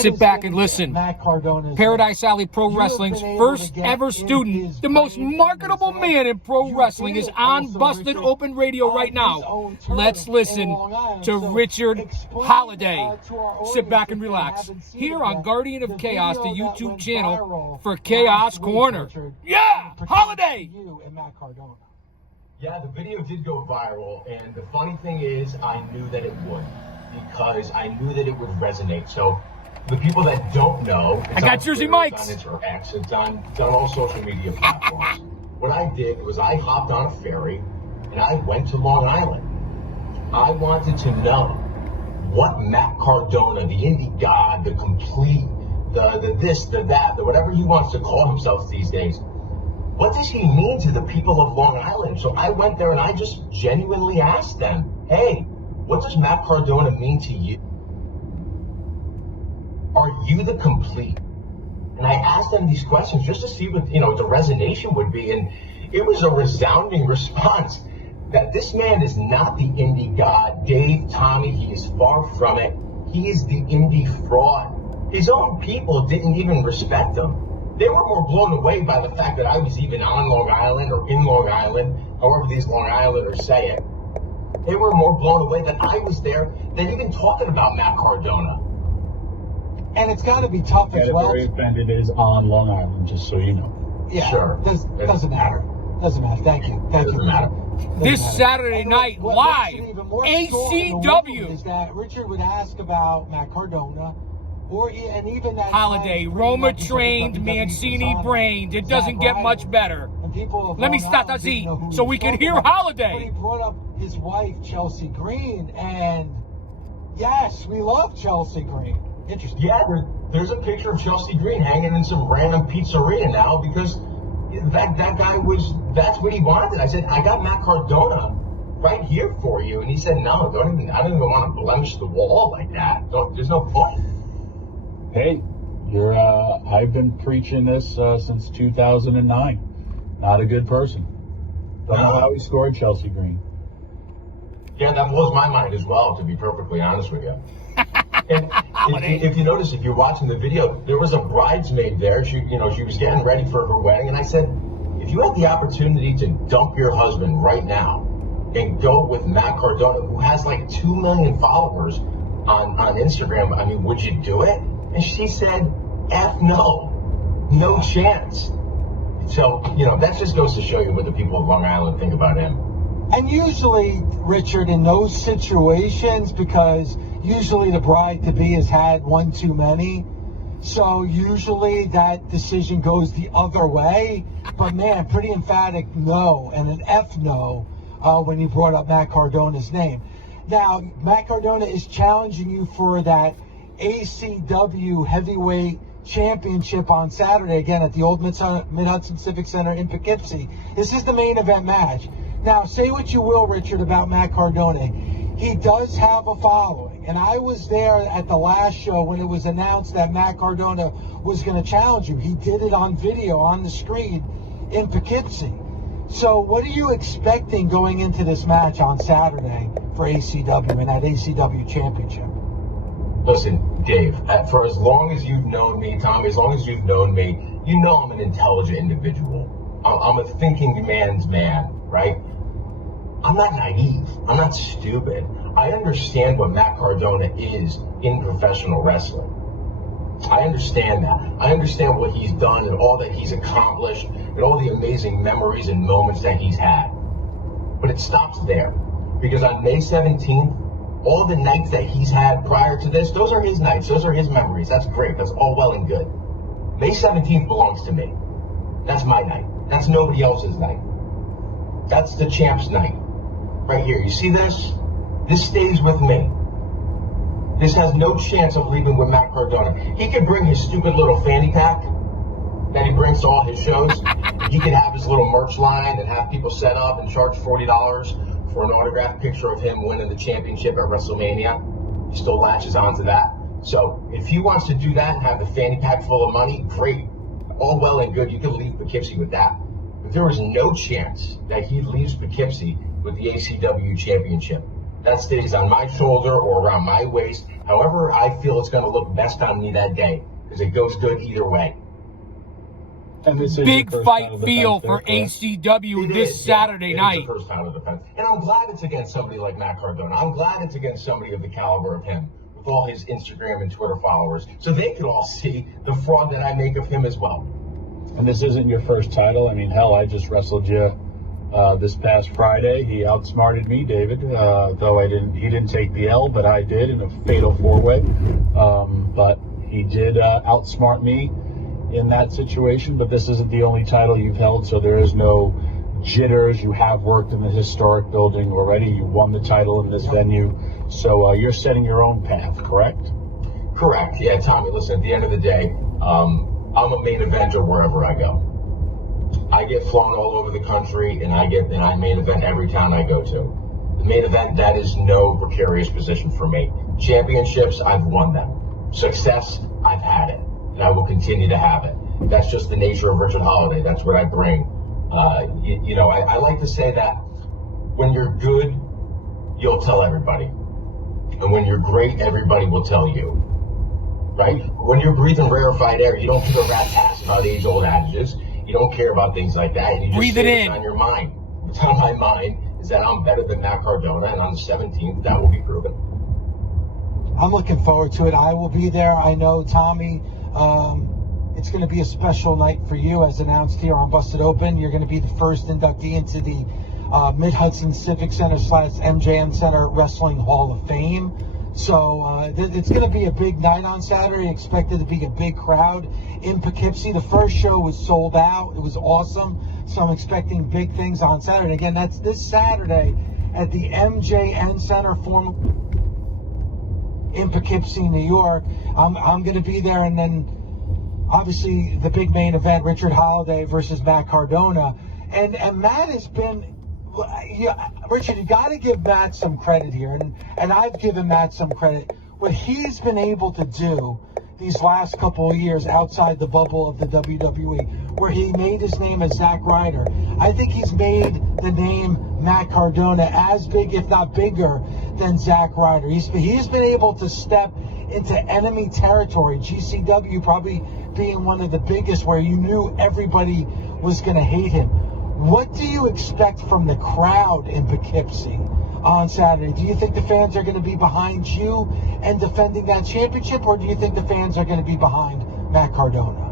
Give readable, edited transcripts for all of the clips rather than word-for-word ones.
Sit back and listen. Paradise Alley Pro Wrestling's first ever student, the most marketable man in pro wrestling, is on Busted Open Radio right now. Let's listen to Richard Holliday. Sit back and relax. Here on Guardian of Chaos, the YouTube channel for Chaos Corner. Yeah, Holliday! Yeah, the video did go viral, and the funny thing is, I knew that it would, because I knew that it would resonate. So, the people that don't know, I got Jersey Mike's. It's on X, it's on all social media platforms. What I did was I hopped on a ferry, and I went to Long Island. I wanted to know what Matt Cardona, the indie god, the complete, the this, the that, the whatever he wants to call himself these days, what does he mean to the people of Long Island? So I went there and I just genuinely asked them, hey, what does Matt Cardona mean to you? Are you the complete? And I asked them these questions just to see what, the resonation would be. And it was a resounding response that this man is not the indie god. Dave, Tommy, he is far from it. He is the indie fraud. His own people didn't even respect him. They were more blown away by the fact that I was even on Long Island or in Long Island, however these Long Islanders say it. They were more blown away that I was there than even talking about Matt Cardona. And it's got to be tough as well. Very offended is on Long Island, just so you know. Yeah, sure. Doesn't matter. Doesn't matter. Thank you. Doesn't matter. This Saturday night, live, ACW. Is that Richard would ask about Matt Cardona, and even that Holliday, Roma trained, Mancini brained. It doesn't get much better. Let me start that Z so we can hear Holliday. But he brought up his wife, Chelsea Green, and yes, we love Chelsea Green. Interesting. Yeah, there's a picture of Chelsea Green hanging in some random pizzeria now because that guy that's what he wanted. I said, I got Matt Cardona right here for you. And he said, no, I don't even want to blemish the wall like that. There's no point. Hey, I've been preaching this since 2009. Not a good person. Don't know how he scored Chelsea Green. Yeah, that blows my mind as well, to be perfectly honest with you. And if you notice, if you're watching the video, there was a bridesmaid there. She was getting ready for her wedding, and I said, if you had the opportunity to dump your husband right now and go with Matt Cardona, who has like 2 million followers on Instagram, I mean, would you do it? And she said, F no chance. So, that just goes to show you what the people of Long Island think about him. And usually, Richard, in those situations, because usually the bride-to-be has had one too many, so usually that decision goes the other way. But man, pretty emphatic no, and an F no when you brought up Matt Cardona's name. Now, Matt Cardona is challenging you for that ACW Heavyweight Championship on Saturday, again at the old Mid-Hudson Civic Center in Poughkeepsie. This is the main event match. Now, say what you will, Richard, about Matt Cardona. He does have a following, and I was there at the last show when it was announced that Matt Cardona was going to challenge you. He did it on video, on the screen in Poughkeepsie. So what are you expecting going into this match on Saturday for ACW and that ACW Championship? Listen, Dave, for as long as you've known me, Tommy, as long as you've known me, you know I'm an intelligent individual. I'm a thinking man's man, right? I'm not naive. I'm not stupid. I understand what Matt Cardona is in professional wrestling. I understand that. I understand what he's done and all that he's accomplished and all the amazing memories and moments that he's had. But it stops there. Because on May 17th, all the nights that he's had prior to this, those are his nights. Those are his memories. That's great. That's all well and good. May 17th belongs to me. That's my night. That's nobody else's night. That's the champ's night. Right here. You see this? This stays with me. This has no chance of leaving with Matt Cardona. He could bring his stupid little fanny pack that he brings to all his shows. He could have his little merch line and have people set up and charge $40 for an autographed picture of him winning the championship at WrestleMania. He still latches onto that. So if he wants to do that and have the fanny pack full of money, great. All well and good. You can leave Poughkeepsie with that. But there is no chance that he leaves Poughkeepsie with the ACW championship. That stays on my shoulder or around my waist however I feel it's going to look best on me that day, because it goes good either way. And this is Big your first fight title feel defense there, for correct? HCW It this is, yeah. Saturday It night. is the first title defense. And I'm glad it's against somebody like Matt Cardona. I'm glad it's against somebody of the caliber of him, with all his Instagram and Twitter followers, so they can all see the fraud that I make of him as well. And this isn't your first title. I mean, hell, I just wrestled you this past Friday. He outsmarted me, David, though he didn't take the L, but I did in a fatal 4-way. But he did outsmart me in that situation. But this isn't the only title you've held, so there is no jitters. You have worked in the historic building already. You won the title in this venue. So you're setting your own path, correct? Correct. Yeah, Tommy, listen, at the end of the day, I'm a main eventer wherever I go. I get flown all over the country, and I main event every town I go to. The main event, that is no precarious position for me. Championships, I've won them. Success, I've had it, and I will continue to have it. That's just the nature of Richard Holliday. That's what I bring. I like to say that when you're good, you'll tell everybody. And when you're great, everybody will tell you. Right? When you're breathing rarefied air, you don't give a rat's ass about age-old adages. You don't care about things like that. And you just Breathe say it what's in. on your mind. What's on my mind is that I'm better than Matt Cardona, and on the 17th, that will be proven. I'm looking forward to it. I will be there. I know, Tommy, it's going to be a special night for you, as announced here on Busted Open. You're going to be the first inductee into the Mid-Hudson Civic Center / MJM Center Wrestling Hall of Fame. So it's going to be a big night on Saturday. Expected to be a big crowd in Poughkeepsie. The first show was sold out. It was awesome. So I'm expecting big things on Saturday. Again, that's this Saturday at the MJN Center in Poughkeepsie, New York. I'm going to be there, and then obviously the big main event, Richard Holliday versus Matt Cardona. And Matt has been, Richard, you got to give Matt some credit here, and I've given Matt some credit. What he's been able to do these last couple of years outside the bubble of the WWE, where he made his name as Zack Ryder, I think he's made the name Matt Cardona as big, if not bigger, than Zack Ryder. He's been able to step into enemy territory. GCW probably being one of the biggest, where you knew everybody was going to hate him. What do you expect from the crowd in Poughkeepsie on Saturday? Do you think the fans are going to be behind you and defending that championship, or do you think the fans are going to be behind Matt Cardona?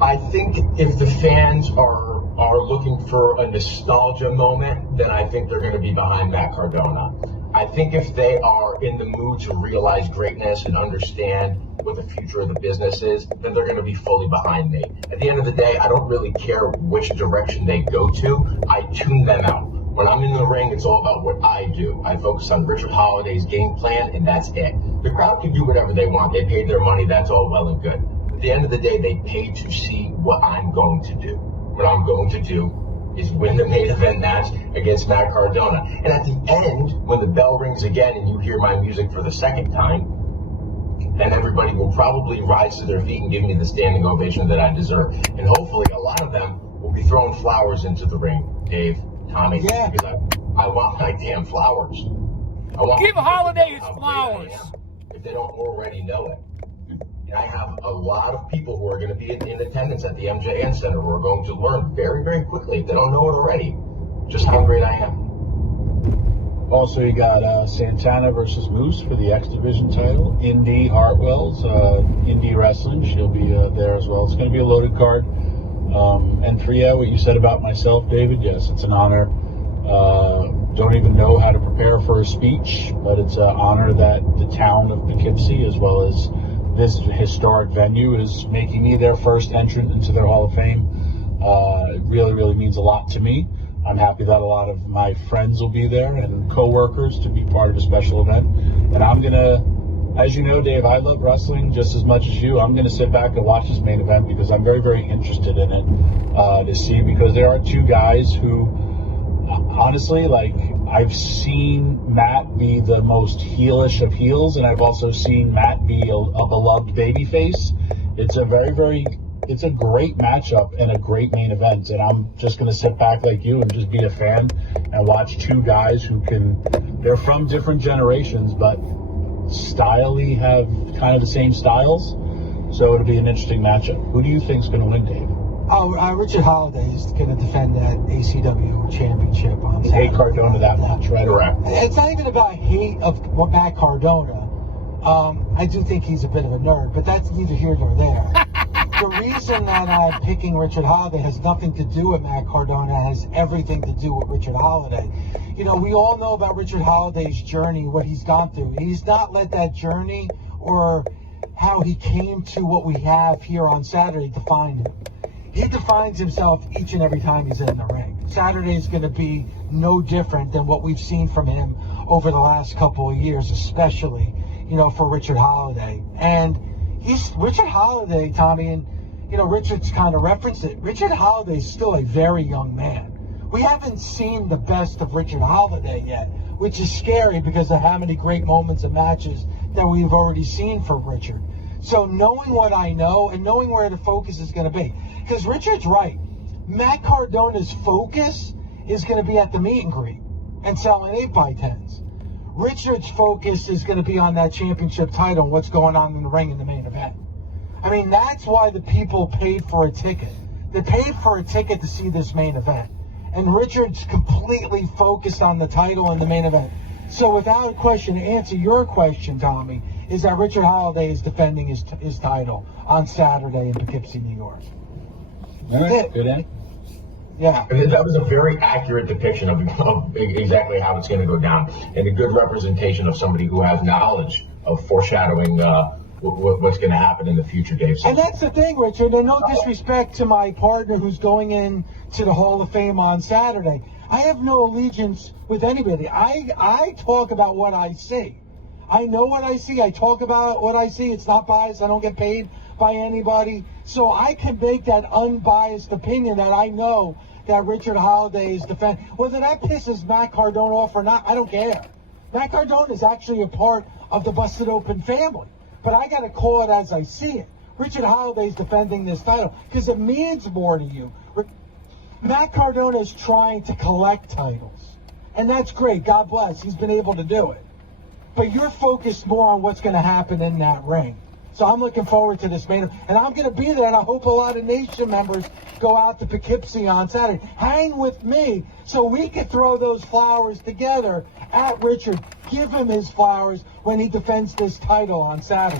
I think if the fans are looking for a nostalgia moment, then I think they're going to be behind Matt Cardona. I think if they are in the mood to realize greatness and understand what the future of the business is, then they're going to be fully behind me. At the end of the day, I don't really care which direction they go to. I tune them out. When I'm in the ring, it's all about what I do. I focus on Richard Holliday's game plan, and that's it. The crowd can do whatever they want. They paid their money. That's all well and good. At the end of the day, they paid to see what I'm going to do. What I'm going to do is win the main event match against Matt Cardona. And at the end, when the bell rings again and you hear my music for the second time, then everybody will probably rise to their feet and give me the standing ovation that I deserve. And hopefully a lot of them will be throwing flowers into the ring, Dave, Tommy, Yeah. because I want my damn flowers. Give Holliday his flowers. If they don't already know it. And I have a lot of people who are going to be in attendance at the MJN Center who are going to learn very, very quickly, if they don't know it already, just how great I am. Also, you got Santana versus Moose for the X Division title. Indy Hartwell's Indie Wrestling. She'll be there as well. It's going to be a loaded card. And for what you said about myself, David, yes, it's an honor. Don't even know how to prepare for a speech, but it's an honor that the town of Poughkeepsie, as well as this historic venue, is making me their first entrant into their Hall of Fame. It really, really means a lot to me. I'm happy that a lot of my friends will be there and co-workers to be part of a special event. And I'm going to, as you know, Dave, I love wrestling just as much as you. I'm going to sit back and watch this main event because I'm very, very interested in it to see, because there are two guys who, honestly, like, I've seen Matt be the most heelish of heels, and I've also seen Matt be a beloved babyface. It's a it's a great matchup and a great main event, and I'm just going to sit back like you and just be a fan and watch two guys who they're from different generations, but stylely have kind of the same styles. So it'll be an interesting matchup. Who do you think's going to win, Dave? Richard Holliday is going to defend that ACW championship on You Saturday. hate Cardona that much, right? Correct. It's not even about hate of Matt Cardona. I do think he's a bit of a nerd, but that's neither here nor there. The reason that I'm picking Richard Holliday has nothing to do with Matt Cardona. It has everything to do with Richard Holliday. You know, we all know about Richard Holliday's journey, what he's gone through. He's not let that journey or how he came to what we have here on Saturday define him. He defines himself each and every time he's in the ring. Saturday is going to be no different than what we've seen from him over the last couple of years, especially, you know, for Richard Holliday. And Richard Holliday, Tommy, and, you know, Richard's kind of referenced it. Richard Holliday is still a very young man. We haven't seen the best of Richard Holliday yet, which is scary because of how many great moments and matches that we've already seen from Richard. So knowing what I know and knowing where the focus is going to be, because Richard's right. Matt Cardona's focus is going to be at the meet and greet and selling 8x10s. Richard's focus is going to be on that championship title and what's going on in the ring in the main event. I mean, that's why the people paid for a ticket. They paid for a ticket to see this main event. And Richard's completely focused on the title and the main event. So without question, to answer your question, Tommy, is that Richard Holliday is defending his title on Saturday in Poughkeepsie, New York. All right, good answer. Yeah. That was a very accurate depiction of exactly how it's going to go down, and a good representation of somebody who has knowledge of foreshadowing what's going to happen in the future, Dave. And that's the thing, Richard, and no disrespect to my partner who's going in to the Hall of Fame on Saturday. I have no allegiance with anybody. I talk about what I see. I know what I see. I talk about what I see. It's not biased. I don't get paid by anybody. So I can make that unbiased opinion that I know that Richard Holliday is defending. Whether that pisses Matt Cardona off or not, I don't care. Matt Cardona is actually a part of the Busted Open family. But I got to call it as I see it. Richard Holliday is defending this title because it means more to you. Matt Cardona is trying to collect titles. And that's great. God bless. He's been able to do it. But you're focused more on what's going to happen in that ring. So I'm looking forward to this main event. And I'm going to be there, and I hope a lot of Nation members go out to Poughkeepsie on Saturday. Hang with me so we can throw those flowers together at Richard. Give him his flowers when he defends this title on Saturday.